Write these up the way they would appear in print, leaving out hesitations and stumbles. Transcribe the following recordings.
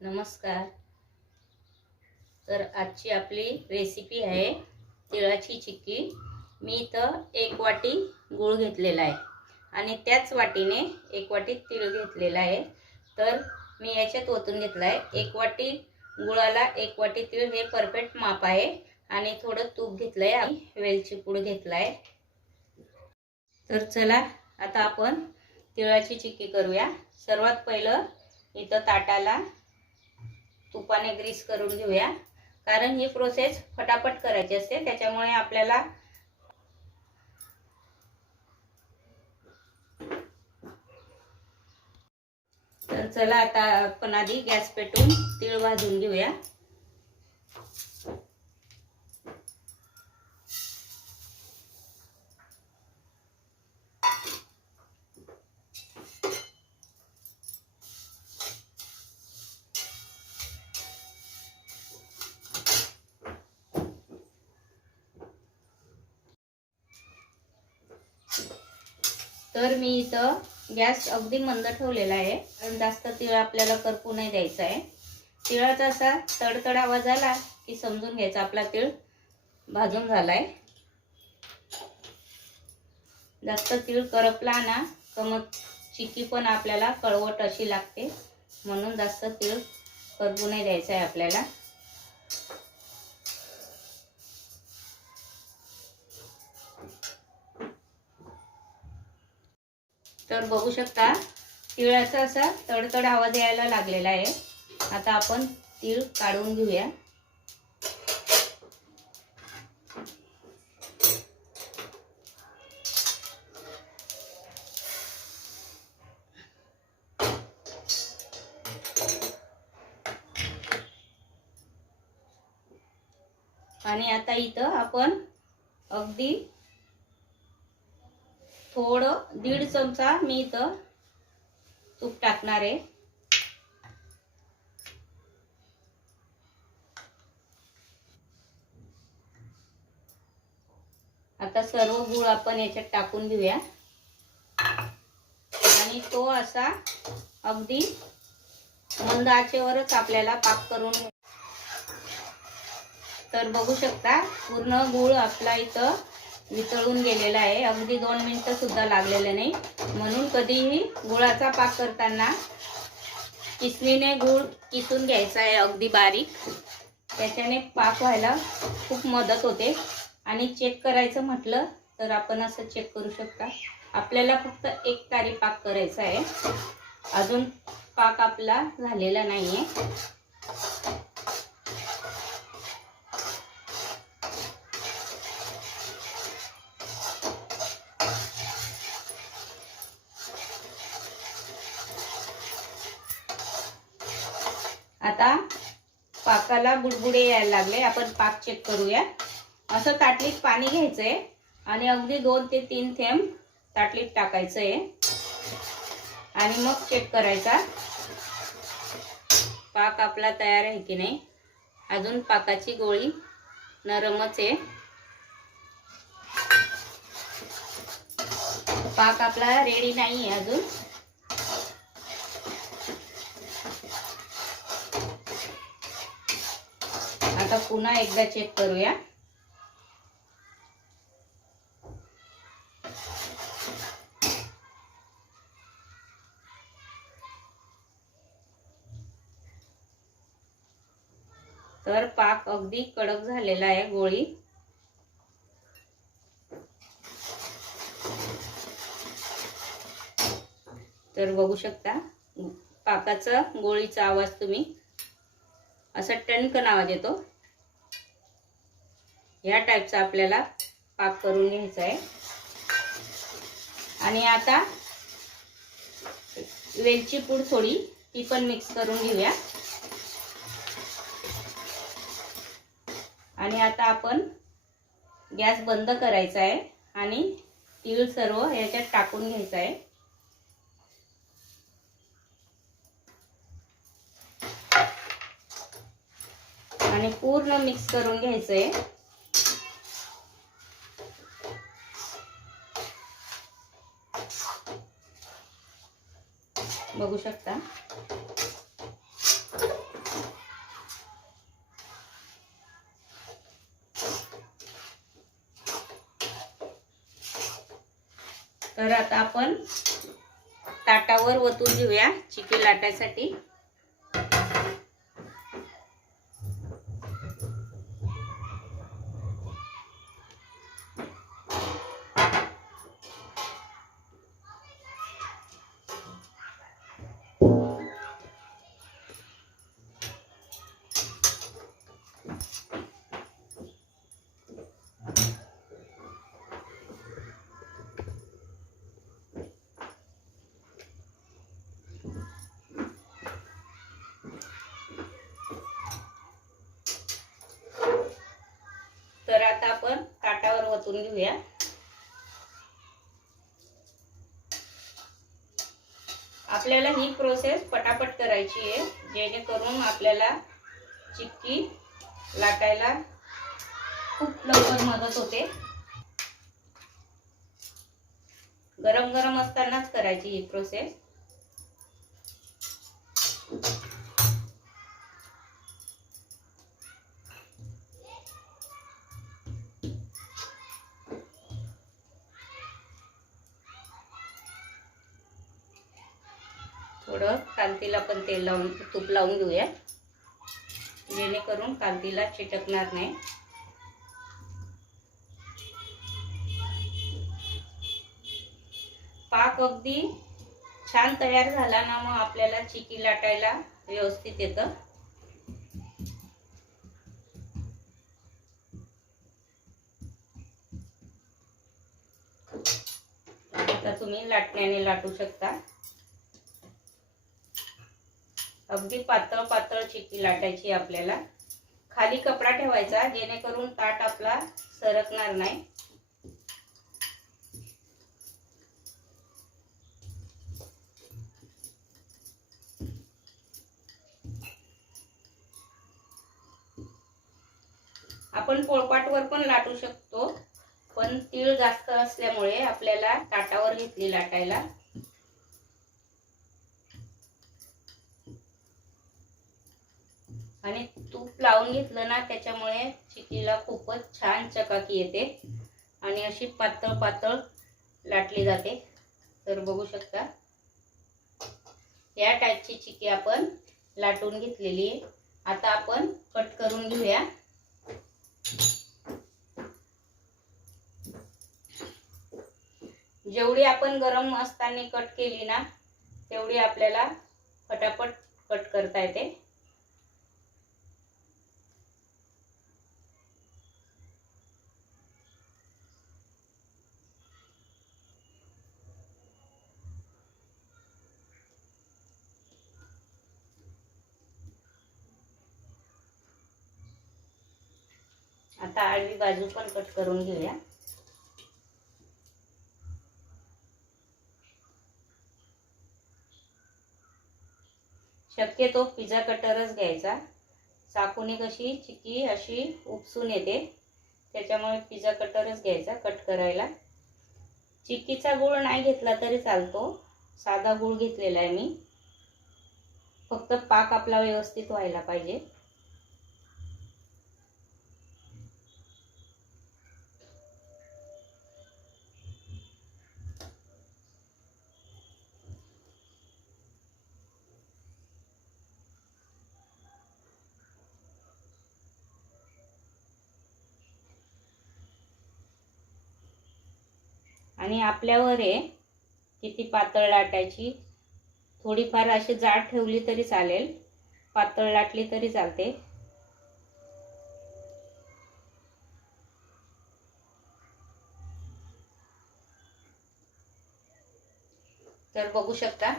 नमस्कार. तर आजची आपली रेसिपी आहे तिळाची चिक्की. मी इथं 1 वाटी गूळ घेतलेला आहे आणि त्याच वाटीने 1 वाटी तीळ घेतलेला आहे. तर मी याच्यात ओतून घेतला आहे 1 वाटी गुळाला 1 वाटी तीळ, हे परफेक्ट माप आहे. आणि थोडं तूप घेतलंय आणि वेलची पूड घेतलाय. तर चला आता आपण तिळाची चिक्की करूया. सर्वात पहिलं इथं ताटाला तुपाने ग्रीस करून घेऊया, कारण ही प्रोसेस फटाफट करायची असते, त्याच्यामुळे आपल्याला तर चला आता आपण आधी गॅस पेटवून तीळ भाजून घेऊया. तर मी इथं गॅस अगदी मंद ठेवलेला आहे, कारण जास्त तीळ आपल्याला करपू नाही द्यायचा आहे. तिळाचा असा तडतड आवाज आला की समजून घ्यायचा आपला तीळ भाजून झालाय. जास्त तीळ करपला ना तर मग चिक्की पण आपल्याला कळवट अशी लागते, म्हणून जास्त तीळ करपू नाही द्यायचा आहे आपल्याला. तर बघू शकता तिळाचा असा तडतड आवाज यायला लागलेला आहे. आता आपण तीळ काढून घेऊया. आणि आता इथं आपण अगदी थोडं 1.5 चमचा मी इथं तूप टाकणार आहे. आता सर्व गूळ आपण याच्यात टाकून घेऊया आणि तो असा अगदी मंद आचेवरच आपल्याला पाक करून घ्यायचा. तर बघू शकता पूर्ण गूळ आपला इथं वितळून गेलेला आहे. अगदी 2 मिनिटं सुद्धा लागलेले नाही. म्हणून कधीही गुळाचा पाक करताना किसणीने गूळ किसून घ्यायचा आहे अगदी बारीक. त्याच्याने पाक व्हायला खूप मदत होते. आणि चेक करायचं म्हटलं तर आपण असं चेक करू शकता. आपल्याला फक्त 1 तारी पाक करायचा आहे, अजून पाक आपला झालेला नाहीये. आता पाकाला बुडबुडे यायला लागले. आपण पाक चेक करूया. असं ताटलीत पाणी घ्यायचंय आणि अगदी 2 ते 3 थेंब ताटलीत टाकायचंय आणि मग चेक करायचा पाक आपला तयार आहे की नाही. अजून पाकाची गोळी नरमच आहे. पाक आपला रेडी नाही आहे अजून. आता पुन्हा एकदा चेक करूया. तर पाक अगदी कडक झालेला आहे गोळी. तर बघू शकता पाकाचा गोळीचा आवाज तुम्ही असा टणकन आवाज येतो. या टाईपचा आपल्याला पाक करून घ्यायचा आहे. आणि आता वेलची पूड थोडी ती पण मिक्स करून घेऊया. आणि आता आपण गॅस बंद करायचा आहे आणि तीळ सर्व याच्यात टाकून घ्यायचा आहे. आणि पूर्ण मिक्स करून घ्यायचंय. बघू शकता तर आता आपण ताटावर वतून घेऊया चिकी लाटायसाठी. तर आता आपण ताटावर वतून घेऊया. आपल्याला ही प्रोसेस पटापट करायची आहे, जेणेकरून आपल्याला चिक्की लाटायला खूप लवकर मदत होते. गरम गरम असतानाच करायची ही प्रोसेस. थोडं कांतीला पण तेल लावून तूप लावून घेऊया, जेणेकरून कांतीला चिटकणार नाही. पाक अगदी छान तयार झाला ना, मग आपल्याला चिकी लाटायला व्यवस्थित येतं. आता तुम्ही लाटण्याने लाटू शकता. अगदी पातळ पातळ चिक्की लाटायची आपल्याला. खाली कपडा ठेवायचा, जेणेकरून ताट आपला सरकणार नाही. आपण पोळपाटवर पण लाटू शकतो, पण तीळ जास्त असल्यामुळे आपल्याला ताटावर घेतली लाटायला. आणि तूप लावून घेतलं ना, त्याच्यामुळे चिक्कीला खूपच छान चकाकी येते आणि अशी पातळ पातळ लाटली जाते. तर बघू शकता, या टाईपची चिक्की आपण लाटून घेतलेली आहे. आता आपण कट करून घेऊया. जेवढी आपण गरम असताना कट केली ना, तेवढी आपल्याला फटाफट कट करता येते. आता आडवी बाजू पण कट करून घेऊया. शक्यतो पिझ्झा कटरच घ्यायचा. चाकूने कशी चिक्की अशी उपसून येते, त्याच्यामुळे पिझ्झा कटरच घ्यायचा कट करायला. चिक्कीचा गूळ नाही घेतला तरी चालतो, साधा गूळ घेतलेला आहे मी. फक्त पाक आपला व्यवस्थित व्हायला पाहिजे. आणि आपल्यावर आहे किती पातळ लाटायची. थोडीफार अशी जाड ठेवली तरी चालेल, पातळ लाटली तरी चालते. तर बघू शकता,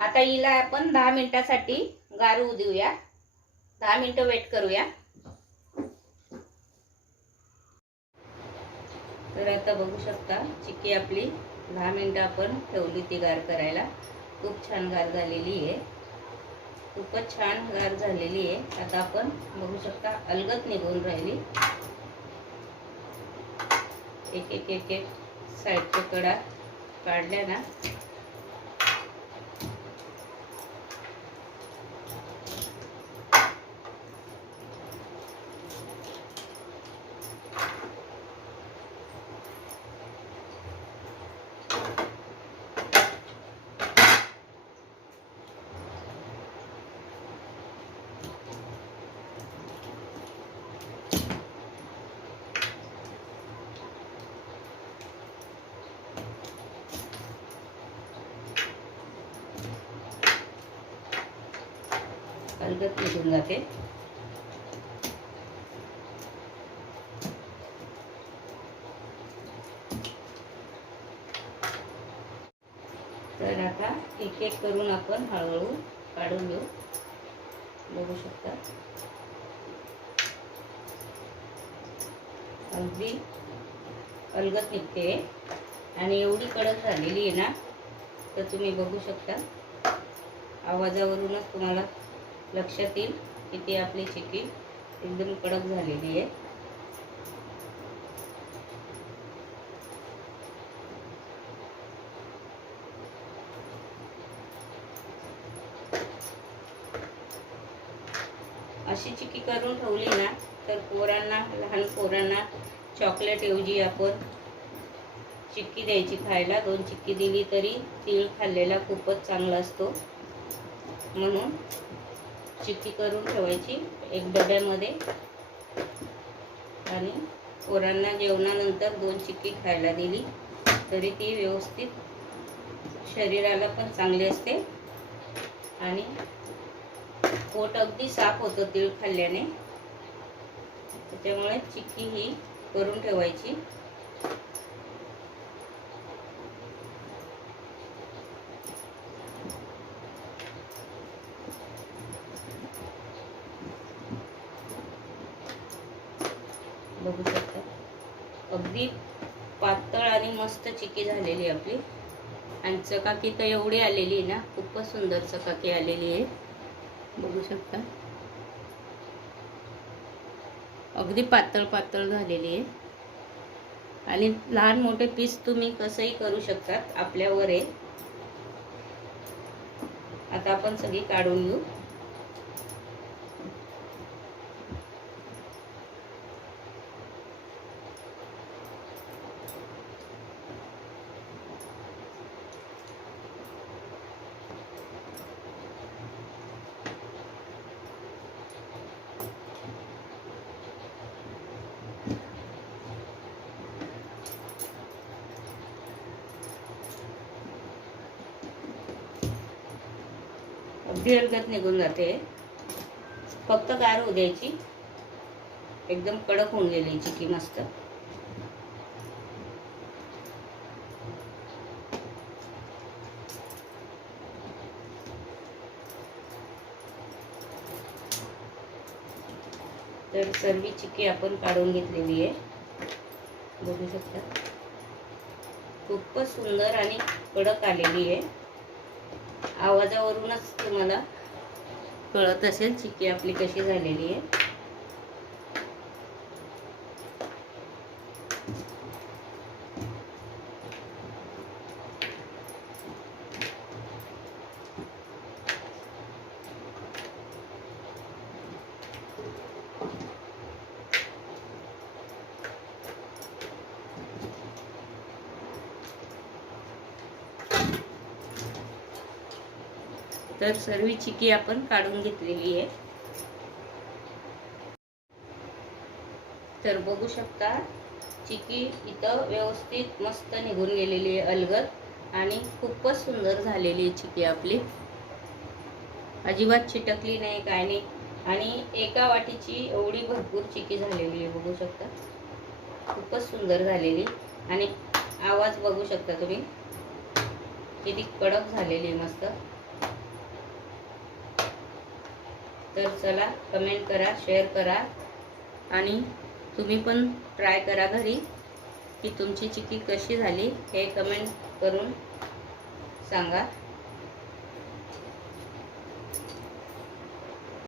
आता हिला आपण 10 मिनिटासाठी गारू देऊया. 10 मिनिटं वेट करूया. तर आता बघू शकता, चिक्की आपली 10 मिनिटं आपण ठेवली ती गार करायला. खूप छान गार झालेली आहे, खूपच छान गार झालेली आहे. आता आपण बघू शकता, अलगद निघून राहिली. एक एक एक एक साईडच्या कडा काढल्या ना, अलगद निघून जाते. तर आता एक एक करून आपण हळूहळू काढून घेऊ. बघू शकता अगदी अलगद निघते आणि एवढी कडक झालेली आहे ना, तर तुम्ही बघू शकता. आवाजावरूनच तुम्हाला लक्षात येईल की ती आपली चिक्की एकदम कडक झालेली आहे. अशी चिक्की करून ठेवली ना तर पोरांना, लहान पोरांना चॉकलेट ऐवजी आपण चिक्की द्यायची खायला. 2 चिक्की दिली तरी तीळ खाल्लेला खूपच चांगला असतो. म्हणून चिक्की करून ठेवायची एक डब्यामध्ये आणि पोरांना जेवणानंतर 2 चिक्की खायला दिली तरी ती व्यवस्थित शरीराला पण चांगली असते आणि पोट अगदी साफ होतं तीळ खाल्ल्याने. त्याच्यामुळे चिक्की ही करून ठेवायची. बघू शकता अगदी पातळ आणि मस्त चिक्की झालेली आपली. आणि चकाकी तर एवढी आलेली ना, खूपच सुंदर चकाकी आलेली आहे. बघू शकता अगदी पातळ पातळ झालेली आहे. आणि लहान मोठे पीस तुम्ही कसंही करू शकतात, आपल्यावर आहे. आता आपण सगळी काढून घेऊ. अगदी अलगद निघून जाते. फक्त गार होऊ द्यायची. एकदम कडक होऊन गेली चिक्की मस्त. तर सर्व चिक्की आपण काढून घेतलेली आहे. बघू शकता खूपच सुंदर आणि कडक आलेली आहे. आवाजावरूनच तुम्हाला कळत असेल चिक्की आपली कशी झालेली आहे. तर सर्व चिक्की आपण काढून घेतलेली आहे. तर बघू शकता चिक्की इथं व्यवस्थित मस्त निघून गेलेली आहे अलगद आणि खूपच सुंदर झालेली आहे चिक्की आपली. अजिबात चिटकली नाही, काय नाही. आणि एका वाटीची एवढी भरपूर चिक्की झालेली आहे. बघू शकता खूपच सुंदर झालेली. आणि आवाज बघू शकता तुम्ही किती कडक झालेली आहे मस्त. तर चला कमेंट करा, शेअर करा आणि तुम्ही पण ट्राय करा घरी की तुमची चिक्की कशी झाली हे कमेंट करून सांगा.